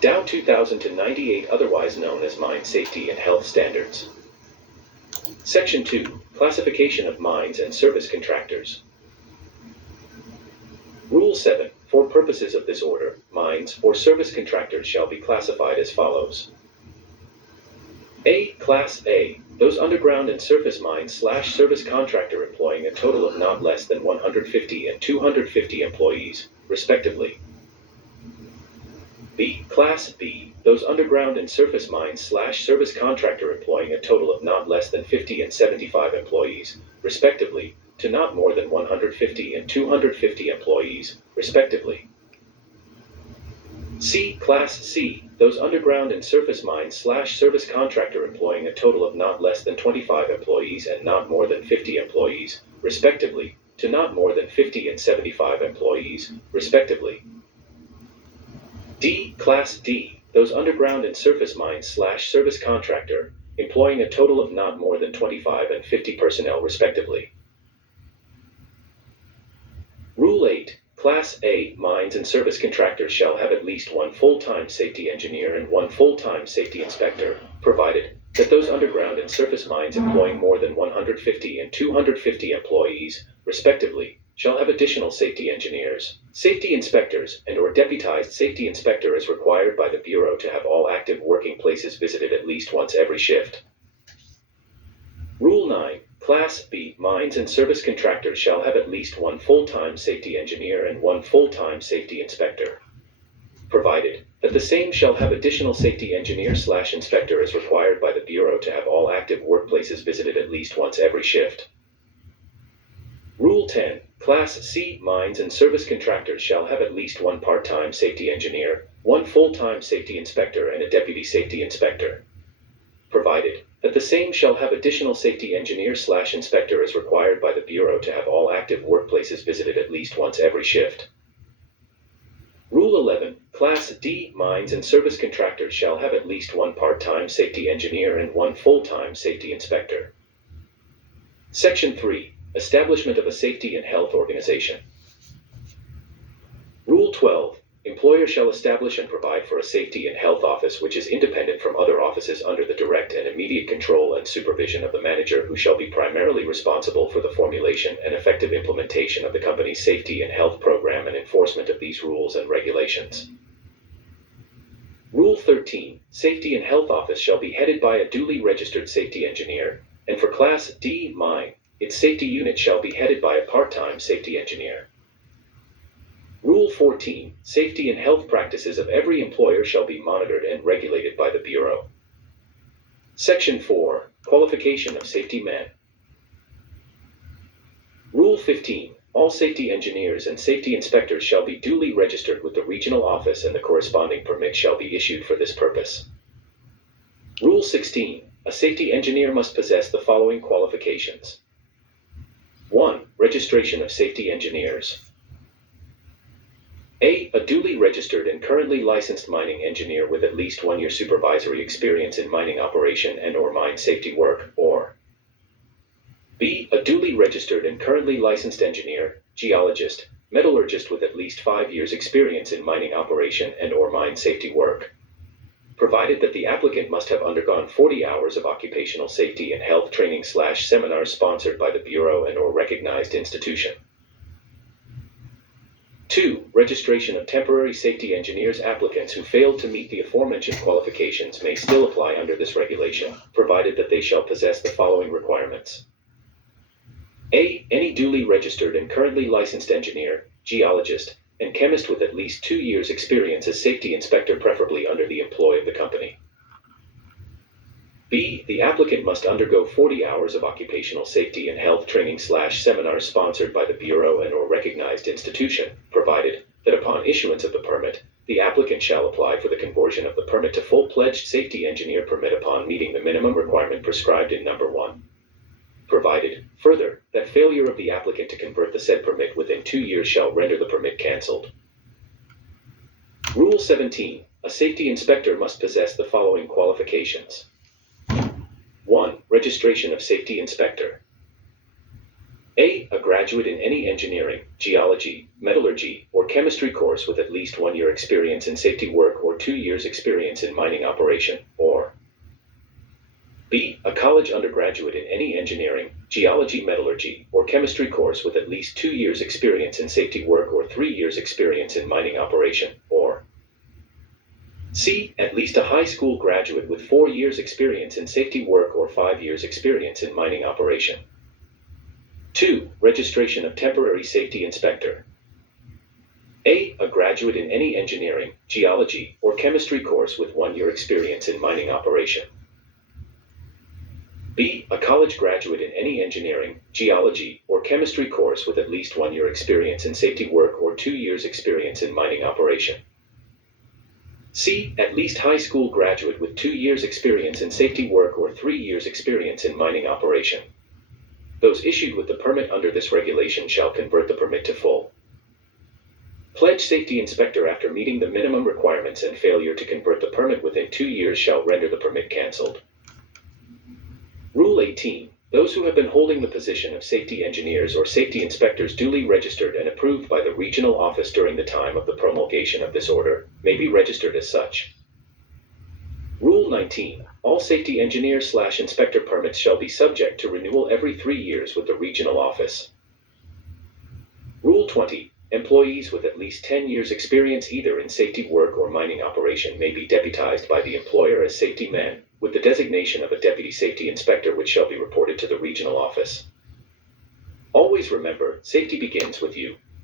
DAO 2000-98, otherwise known as Mine Safety and Health Standards. Section 2. Classification of mines and service contractors. Rule 7. For purposes of this order, mines or service contractors shall be classified as follows. A. Class A. Those underground and surface mines/service contractor employing a total of not less than 150 and 250 employees, respectively. B. Class B. Those underground and surface mines/service contractor employing a total of not less than 50 and 75 employees, respectively, to not more than 150 and 250 employees, respectively. C. Class C. Those underground and surface mines/service contractor employing a total of not less than 25 employees and not more than 50 employees, respectively, to not more than 50 and 75 employees, respectively. D. Class D. Those underground and surface mines/service contractor employing a total of not more than 25 and 50 personnel, respectively. Rule 8. Class A mines and service contractors shall have at least one full-time safety engineer and one full-time safety inspector, provided that those underground and surface mines employing more than 150 and 250 employees, respectively, shall have additional safety engineers, safety inspectors, and/or deputized safety inspector as required by the Bureau to have all active working places visited at least once every shift. Rule 9. Class B mines and service contractors shall have at least one full-time safety engineer and one full-time safety inspector, provided that the same shall have additional safety engineer/inspector as required by the Bureau to have all active workplaces visited at least once every shift. Rule 10. Class C mines and service contractors shall have at least one part-time safety engineer, one full-time safety inspector, and a deputy safety inspector, provided that the same shall have additional safety engineer/inspector as required by the Bureau to have all active workplaces visited at least once every shift. Rule 11. Class D mines and service contractors shall have at least one part-time safety engineer and one full-time safety inspector. Section 3. Establishment of a safety and health organization. Rule 12. Employer shall establish and provide for a safety and health office which is independent from other offices under the direct and immediate control and supervision of the manager, who shall be primarily responsible for the formulation and effective implementation of the company's safety and health program and enforcement of these rules and regulations. Rule 13. Safety and Health Office shall be headed by a duly registered safety engineer, and for Class D mine, its safety unit shall be headed by a part-time safety engineer. Rule 14. Safety and health practices of every employer shall be monitored and regulated by the Bureau. Section 4. Qualification of safety men. Rule 15. All safety engineers and safety inspectors shall be duly registered with the regional office, and the corresponding permit shall be issued for this purpose. Rule 16. A safety engineer must possess the following qualifications. 1. Registration of safety engineers. A duly registered and currently licensed mining engineer with at least 1 year supervisory experience in mining operation and/or mine safety work, or B. A duly registered and currently licensed engineer, geologist, metallurgist with at least 5 years experience in mining operation and/or mine safety work, provided that the applicant must have undergone 40 hours of occupational safety and health training/seminars sponsored by the Bureau and/or recognized institution. 2. Registration of temporary safety engineers. Applicants who failed to meet the aforementioned qualifications may still apply under this regulation, provided that they shall possess the following requirements. A. Any duly registered and currently licensed engineer, geologist, and chemist with at least 2 years experience as safety inspector, preferably under the employ of the company. B. The applicant must undergo 40 hours of occupational safety and health training/seminars sponsored by the Bureau and/or recognized institution, provided that upon issuance of the permit, the applicant shall apply for the conversion of the permit to full-pledged safety engineer permit upon meeting the minimum requirement prescribed in Number 1. Provided, further, that failure of the applicant to convert the said permit within 2 years shall render the permit cancelled. Rule 17. A safety inspector must possess the following qualifications. 1. Registration of safety inspector. A graduate in any engineering, geology, metallurgy, or chemistry course with at least 1 year experience in safety work or or 2 years experience in mining operation, or B. A college undergraduate in any engineering, geology, metallurgy, or chemistry course with at least 2 years experience in safety work or 3 years experience in mining operation, or C. At least a high school graduate with 4 years experience in safety work or 5 years experience in mining operation. 2. Registration of temporary safety inspector. A. A graduate in any engineering, geology, or chemistry course with 1 year experience in mining operation. B. A college graduate in any engineering, geology, or chemistry course with at least 1 year experience in safety work or 2 years experience in mining operation. C. At least high school graduate with 2 years experience in safety work or 3 years experience in mining operation. Those issued with the permit under this regulation shall convert the permit to full. Pledge safety inspector after meeting the minimum requirements and failure to convert the permit within 2 years shall render the permit cancelled. Rule 18. Those who have been holding the position of safety engineers or safety inspectors duly registered and approved by the regional office during the time of the promulgation of this order may be registered as such. Rule 19. All safety engineer/inspector permits shall be subject to renewal every 3 years with the regional office. Rule 20. Employees with at least 10 years experience either in safety work or mining operation may be deputized by the employer as safety men, with the designation of a deputy safety inspector which shall be reported to the regional office. Always remember, safety begins with you.